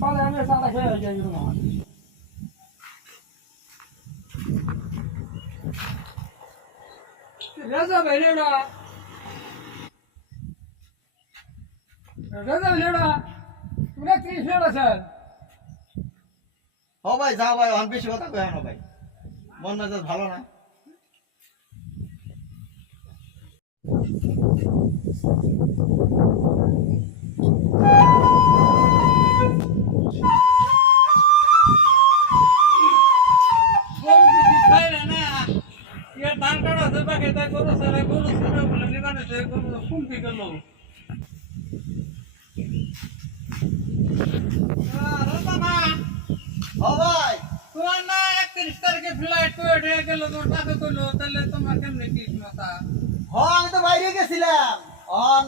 Vale, a mí sada খেয়ে যাই না রাজা বেলেডা পুরা 30 লেডা স্যার ও ভাই যাও ভাই অন বেশি কথা কয় না ভাই মন মেজাজ ভালো না ধান কাটা আছে বাকি তাই গরু সারা বলে নিবানে সে গরু কুমতি গেল ও ভাই তোমার না 31 তারিখে ফ্লাইট করে গেল তোর কাছে কইলো তাহলে তোমার কেমনে কি মাথা আমি তো বাইরে গেছিলাম অন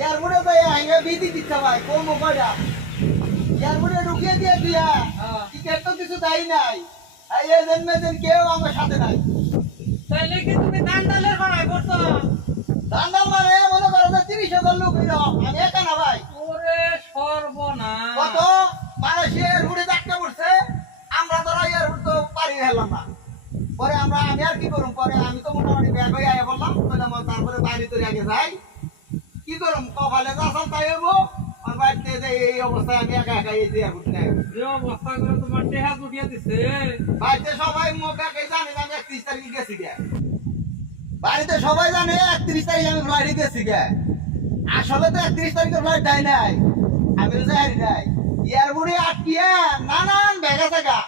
এয়ারপোর্টে তো আইয়া বিধি দিচ্ছে ভাই কোন কয়টা এয়ারপোর্টে ঢুকিয়ে দিয়ে দিয়া টিকেট তো কিছু দেয় নাই এই এজেন্ট কেউ আমার সাথে নাই তাহলে কি তুমি দান্দালের ভাড়ায় করছো দান্দাল মানে মনে করো যে 30,000 লোক হইলো আমি একা না ভাই ওরে সর্বনাশ কত মালয়েশিয়ার উড়ে ধাক্কা পড়ছে আমরা তো এয়ারপোর্ট তো পারি হলাম না পরে আমি আর কি করুম পরে আমি তো মোটামুটি ব্যাগ হয়ে আয়া বললাম তারপরে বাইরে তোর আগে যাই কি করুম কপালে যাচ্ছাম তাই হবো আর বাড়িতে যে এই অবস্থায় আমি একা একা এই এয়ারপোর্ট নেই যে অবস্থা করে তোমার টেহা উঠিয়ে দিছে বাড়িতে সবাই মোকাকে জানে যে আমি 31 তারিখে গেছি গে বাড়িতে সবাই জানে 31 তারিখে আমি ফ্লাইটে গেছি গে আসলে তো 31 তারিখে ফ্লাইট দেয় নাই আমি তো যাই নাই এয়ারপোর্টে আটকিয়ে নানান ব্যাগা থাকা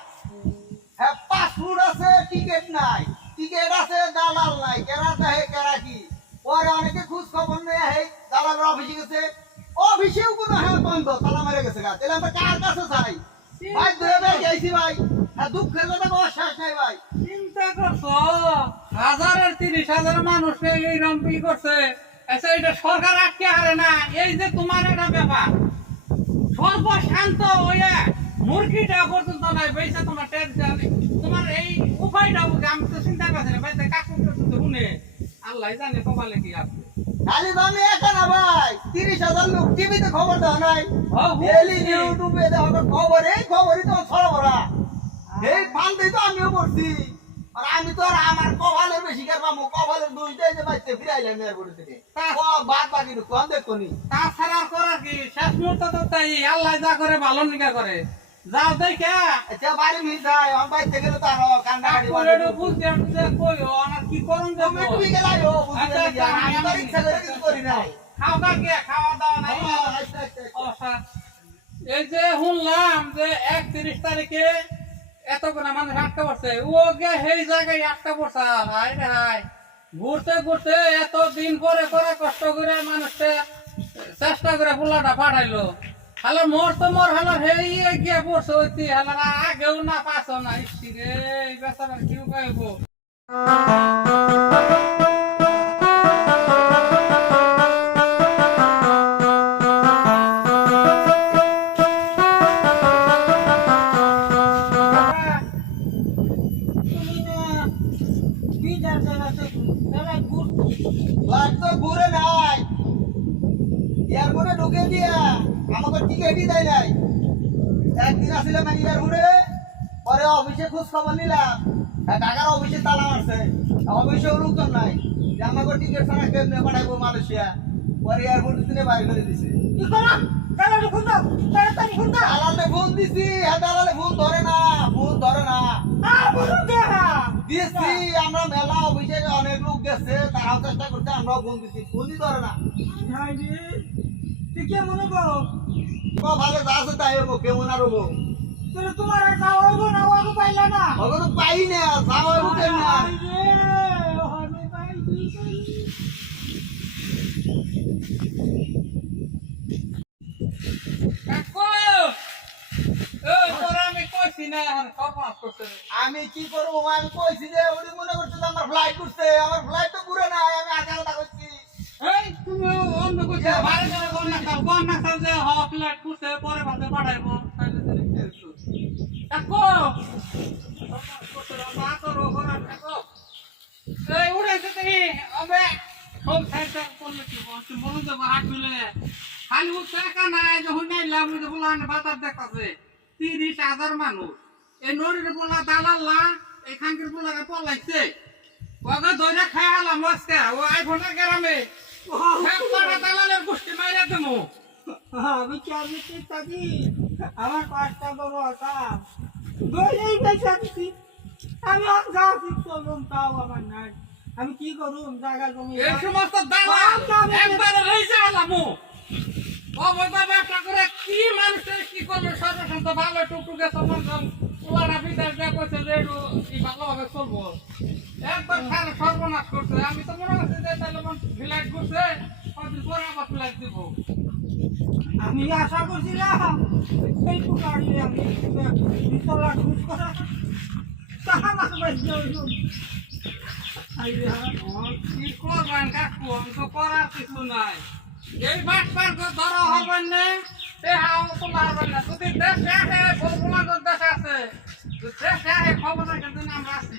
হ্যাঁ পাসপোর্ট আছে টিকিট নাই টিকিট আছে দালাল নাই কেরা দেয় কেরা কি পরে অনেকে খোঁজ খবর নেই এই দালালের অফিসে গেছে অফিসেও কোনো হ্যাঁ বন্ধ তালা মেরে গেছে গা তাহলে আমরা কার কাছে যাই ভাই ধরে ভাই গেছি ভাই হ্যাঁ দুঃখের কথা কোনো শেষ নাই ভাই চিন্তা করছো হাজারের 30,000 মানুষকে এই রম্পি করছে আচ্ছা এটা সরকার আটকে হারে না এই যে তোমার একটা ব্যাপার সর্বশান্ত হয়ে মুরগিটা পর্যন্ত নাই বেঁচে তোমার টেনশন তোমার এই উপায়টা আমি তো চিন্তা করছি না বেঁচে কাকু পর্যন্ত শুনে আল্লাহ জানে কপালে কি আছে খালি আমি একা না ভাই 30,000 লোক টিভিতে খবর দেওয়া নাই ডেইলি ইউটিউবে দেওয়া খবর এই খবরই তো ছড়াবড়া এই ফান্ডে তো আমিও পড়ছি আর আমি তো আর আমার কপালের বেশি কার পাবো কপালের দুইটাই যে বাইতে ফিরাইলাম এয়ারপোর্ট থেকে ও বাদ বাকি কোন দেখনি তাছাড়া আর করার কি শেষ মুহূর্ত তো তাই আল্লাহ যা করে ভালো নিকা করে যাও দেখা আচ্ছা বাড়ি মিল যায় আমার বাইতে গেলে তো আরো কান্না গাড়ি কোলেডো বুঝতে যে কই আমার কি করন যাব তুমি তুমি গেলাই ও বুঝতে আমি তো ইচ্ছা করে কিছু করি নাই খাওয়া গিয়া খাওয়া দাওয়া নাই আচ্ছা আচ্ছা আচ্ছা এই যে শুনলাম যে 31 তারিখে এতগুলো মানুষ আটকা পড়ছে ও গে সেই জায়গায় আটকা পড়ছে ভাই রে ভাই ঘুরতে ঘুরতে এত দিন পরে করে কষ্ট করে মানুষটা চেষ্টা করে পোলাটা পাঠাইলো হ্যালো মোর তো মোর হ্যালো হেই গিয়ে পড়ছে ওইটি হ্যালো আগেও না পাছো না ইসি রে এই বেচারা কি কইব লাইট তো ঘুরে নাই এয়ারপোর্টে ঢুকে দিয়া আমাকে টিকিটই দেয় নাই একদিন আসছিলাম এয়ারপোর্টে পরে অফিসে খোঁজ খবর নিলাম ঢাকার অফিসে তালা মারছে অফিসেও লোকজন নাই যে আমাকে টিকিট ছাড়া কেমনে পাঠাইবো মালয়েশিয়া পরে এয়ারপোর্ট থেকে বাইরে করে দিছে কি করো দালালে ফোন দাও তাড়াতাড়ি ফোন দাও দালালে ফোন দিছি হ্যাঁ দালালে ফোন ধরে না দিয়েছি আমরা মেলা অফিসে অনেক লোক গেছে তারাও চেষ্টা করছে আমরাও ফোন দিচ্ছি ফোনই ধরে না তুই কে মনে করো ভালো যা আছে তাই হবো কেমন আর হবো তাহলে তোমার আর যাওয়া হইব না ওকে পাইলা না ওকে তো পাই না যাওয়া হবো কেমন আমি কি করবো আমি কইছি যে উনি মনে করছে যে আমার ফ্লাইট করছে আমার ফ্লাইট তো ঘুরে নাই আমি আগে কথা করছি এই তুমি অন্য কিছু বাইরে যাবে কোন না খাও যে হক ফ্লাইট করছে পরে ভাতে পাঠাইবো তাহলে তুমি খেলছো দেখো মা তো রোগরা দেখো এই উড়াইছে তুমি আবে সব সাইড করলে কি বলছো বলুন তো হাত তুলে খালি উঠছে একা নাই যখন নাই লাভ পোলান বাজার দেখাছে 30,000 মানুষ এই নদীর পোলা দালাল্লা এখানকার পোলারে পলাইছে ওকে ধরে খায়ালাম আজকে ও আইফোনের গ্রামে দালালের গোষ্ঠী মাইরা দেবো আমি চাবি থাকি আমার 5টা বড় কাম দইলেই পয়সা দিছি আমি আর যা ঠিক করলাম তাও আমার নাই আমি কি করুম জায়গা জমি এই সমস্ত দালাল একবারে রইছে আলামু অবৈধ ব্যবসা করে কি মানুষের কি করবে সর্বশান্ত ভালো টুকটুকে সম্বন্ধ পোলারা বিদেশ দেয়া করছে যে এই ভালোভাবে চলবো একবার সারা সর্বনাশ করছে আমি তো মনে করছি যে তাহলে ফ্লাইট করছে কদিন পরে আবার ফ্লাইট দিব আমি আশা করছিলাম এই পুকারি আমি বিতলা খুশ করা তাহা না বাজে আইরে কি করবেন কাকু আমি তো করার কিছু নাই এই বাটপার ধরা হবেন না তেহাও তোলা হবেন না যদি দেশে আসে বলবো দেশে আছে দেশে আসে খবর রাখার জন্য আমরা আছি